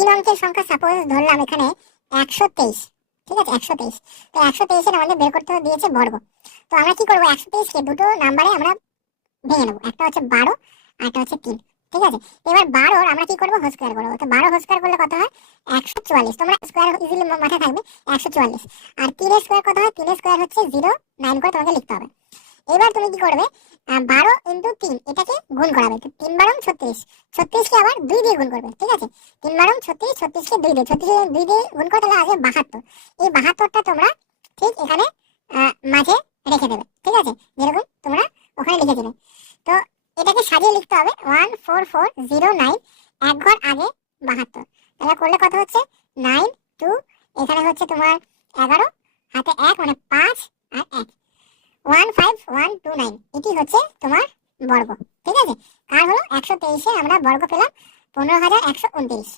তিন অঙ্কের সংখ্যা সাপোজ ধরলাম এখানে 123, ঠিক আছে 123। তো 123 আমাদের বের করতে দিয়েছে বর্গ। তো আমরা কি করবো, 123কে দুটো নাম্বারে আমরা ভেঙে নেবো, একটা হচ্ছে 12 আর একটা হচ্ছে 3, ঠিক আছে। এবার 12 আমরা কি করবো, হোল স্কয়ার করবো। তো 12 হোল স্কয়ার করলে কত হয়, 144। তোমরা স্কয়ার ইজিলি মাথায় থাকবে 144। আর 3 এর স্কয়ার কত হয়, 3 এর স্কয়ার হচ্ছে 09 করে তোমাকে লিখতে হবে। এবার তুমি কি করবে, 12 ইন্টু 3 এটাকে গুণ করাবে। তো 3 বারং 36, 36কে আবার 2 দিয়ে গুণ করবে, ঠিক আছে। 3 বারং 36, 36কে 2 দিয়ে, 36 2 দিয়ে গুণ করতে হলে আসবে 72। এই 72টা তোমরা ঠিক এখানে মাঝে রেখে দেবে, ঠিক আছে, যেরকম তোমরা ওখানে লিখে দেবে। তো এটাকে সাজিয়ে লিখতে হবে 14409, এক ঘর আগে 72। তাহলে করলে কত হচ্ছে 9 2, এখানে হচ্ছে তোমার 11, হাতে 1 মানে 5 আর 1, 15129। এটি হচ্ছে তোমার বর্গ, ঠিক আছে। কার হলো 123-এ আমরা বর্গ পেলাম 15129।